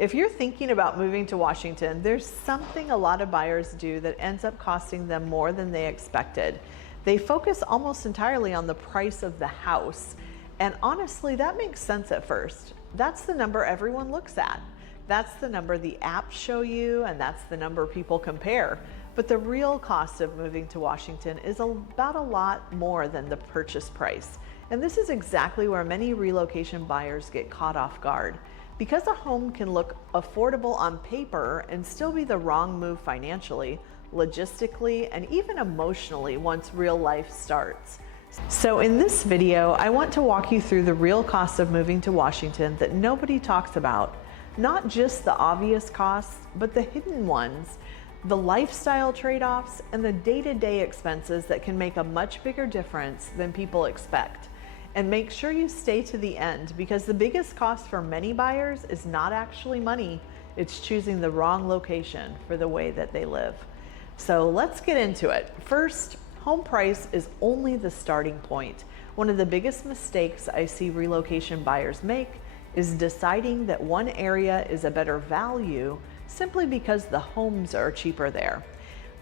If you're thinking about moving to Washington, there's something a lot of buyers do that ends up costing them more than they expected. They focus almost entirely on the price of the house. And honestly, that makes sense at first. That's the number everyone looks at. That's the number the apps show you, and that's the number people compare. But the real cost of moving to Washington is about a lot more than the purchase price. And this is exactly where many relocation buyers get caught off guard. Because a home can look affordable on paper and still be the wrong move financially, logistically, and even emotionally once real life starts. So in this video, I want to walk you through the real cost of moving to Washington that nobody talks about. Not just the obvious costs, but the hidden ones, the lifestyle trade-offs, and the day-to-day expenses that can make a much bigger difference than people expect. And make sure you stay to the end, because the biggest cost for many buyers is not actually money, it's choosing the wrong location for the way that they live. So let's get into it. First, home price is only the starting point. One of the biggest mistakes I see relocation buyers make is deciding that one area is a better value simply because the homes are cheaper there.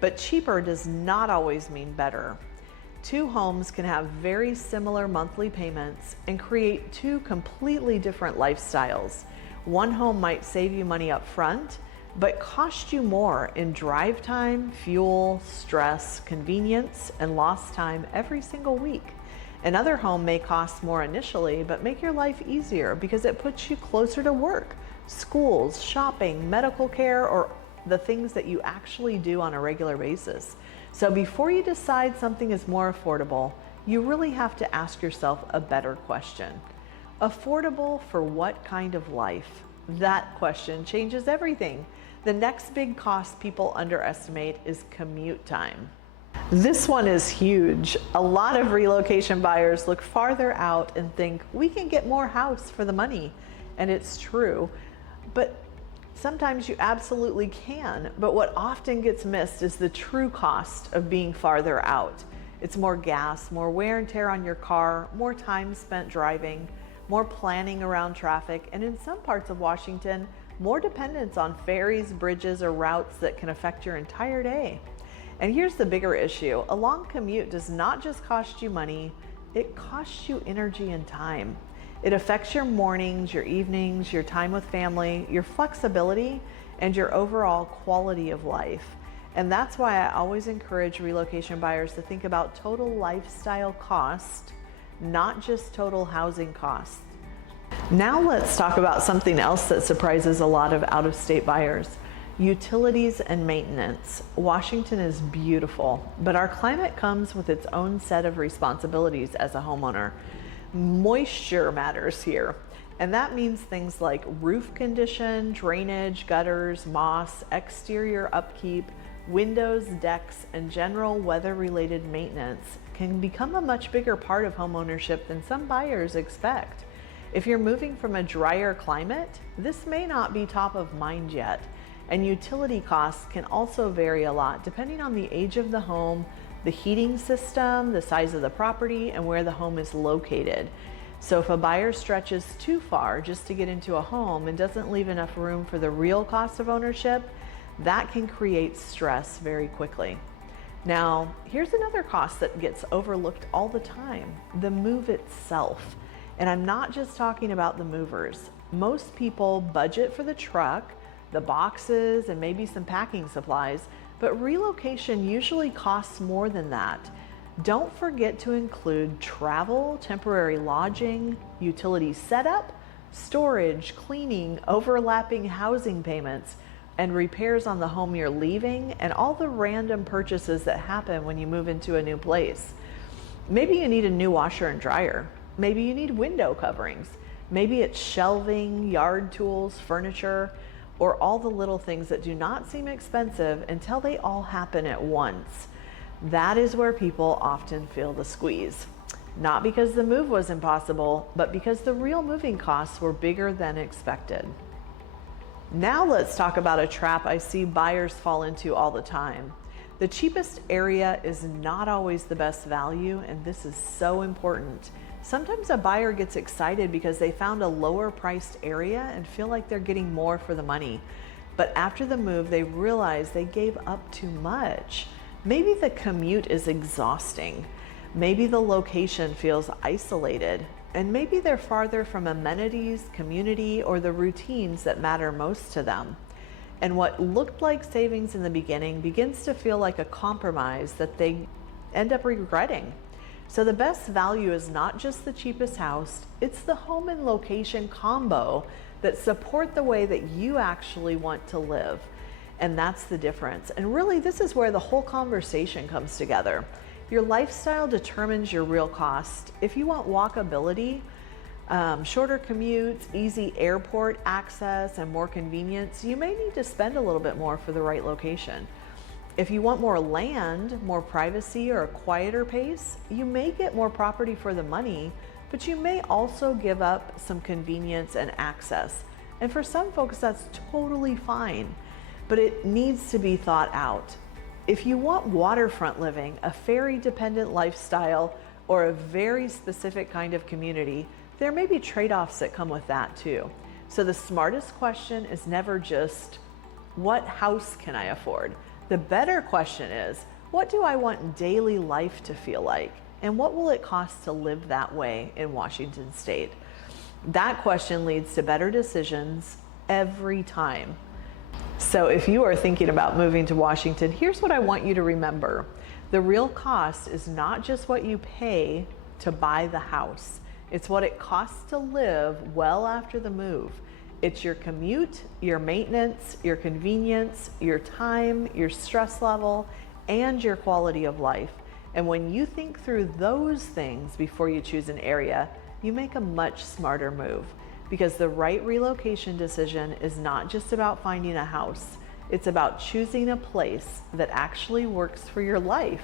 But cheaper does not always mean better. Two homes can have very similar monthly payments and create two completely different lifestyles. One home might save you money up front, but cost you more in drive time, fuel, stress, convenience, and lost time every single week. Another home may cost more initially, but make your life easier because it puts you closer to work, schools, shopping, medical care, or the things that you actually do on a regular basis. So before you decide something is more affordable, you really have to ask yourself a better question. Affordable for what kind of life? That question changes everything. The next big cost people underestimate is commute time. This one is huge. A lot of relocation buyers look farther out and think we can get more house for the money. And it's true, but sometimes you absolutely can, but what often gets missed is the true cost of being farther out. It's more gas, more wear and tear on your car, more time spent driving, more planning around traffic, and in some parts of Washington, more dependence on ferries, bridges, or routes that can affect your entire day. And here's the bigger issue. A long commute does not just cost you money, it costs you energy and time. It affects your mornings, your evenings, your time with family, your flexibility, and your overall quality of life. And that's why I always encourage relocation buyers to think about total lifestyle cost, not just total housing costs. Now let's talk about something else that surprises a lot of out-of-state buyers: utilities and maintenance. Washington is beautiful, but our climate comes with its own set of responsibilities as a homeowner. Moisture matters here, and that means things like roof condition, drainage, gutters, moss, exterior upkeep, windows, decks, and general weather-related maintenance can become a much bigger part of homeownership than some buyers expect. If you're moving from a drier climate, this may not be top of mind yet, and utility costs can also vary a lot depending on the age of the home, the heating system, the size of the property, and where the home is located. So if a buyer stretches too far just to get into a home and doesn't leave enough room for the real cost of ownership, that can create stress very quickly. Now, here's another cost that gets overlooked all the time: the move itself. And I'm not just talking about the movers. Most people budget for the truck, the boxes, and maybe some packing supplies, but relocation usually costs more than that. Don't forget to include travel, temporary lodging, utility setup, storage, cleaning, overlapping housing payments, and repairs on the home you're leaving, and all the random purchases that happen when you move into a new place. Maybe you need a new washer and dryer. Maybe you need window coverings. Maybe it's shelving, yard tools, furniture, or all the little things that do not seem expensive until they all happen at once. That is where people often feel the squeeze. Not because the move was impossible, but because the real moving costs were bigger than expected. Now let's talk about a trap I see buyers fall into all the time. The cheapest area is not always the best value, and this is so important. Sometimes a buyer gets excited because they found a lower priced area and feel like they're getting more for the money. But after the move, they realize they gave up too much. Maybe the commute is exhausting. Maybe the location feels isolated. And maybe they're farther from amenities, community, or the routines that matter most to them. And what looked like savings in the beginning begins to feel like a compromise that they end up regretting. So the best value is not just the cheapest house, it's the home and location combo that support the way that you actually want to live. And that's the difference. And really, this is where the whole conversation comes together. Your lifestyle determines your real cost. If you want walkability, shorter commutes, easy airport access, and more convenience, you may need to spend a little bit more for the right location. If you want more land, more privacy, or a quieter pace, you may get more property for the money, but you may also give up some convenience and access. And for some folks, that's totally fine, but it needs to be thought out. If you want waterfront living, a ferry-dependent lifestyle, or a very specific kind of community, there may be trade-offs that come with that too. So the smartest question is never just, what house can I afford? The better question is, what do I want daily life to feel like? And what will it cost to live that way in Washington State? That question leads to better decisions every time. So if you are thinking about moving to Washington, here's what I want you to remember. The real cost is not just what you pay to buy the house. It's what it costs to live well after the move. It's your commute, your maintenance, your convenience, your time, your stress level, and your quality of life. And when you think through those things before you choose an area, you make a much smarter move. Because the right relocation decision is not just about finding a house, it's about choosing a place that actually works for your life.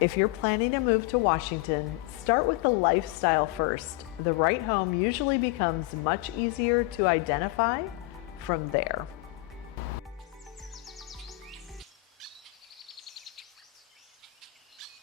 If you're planning to move to Washington, start with the lifestyle first. The right home usually becomes much easier to identify from there.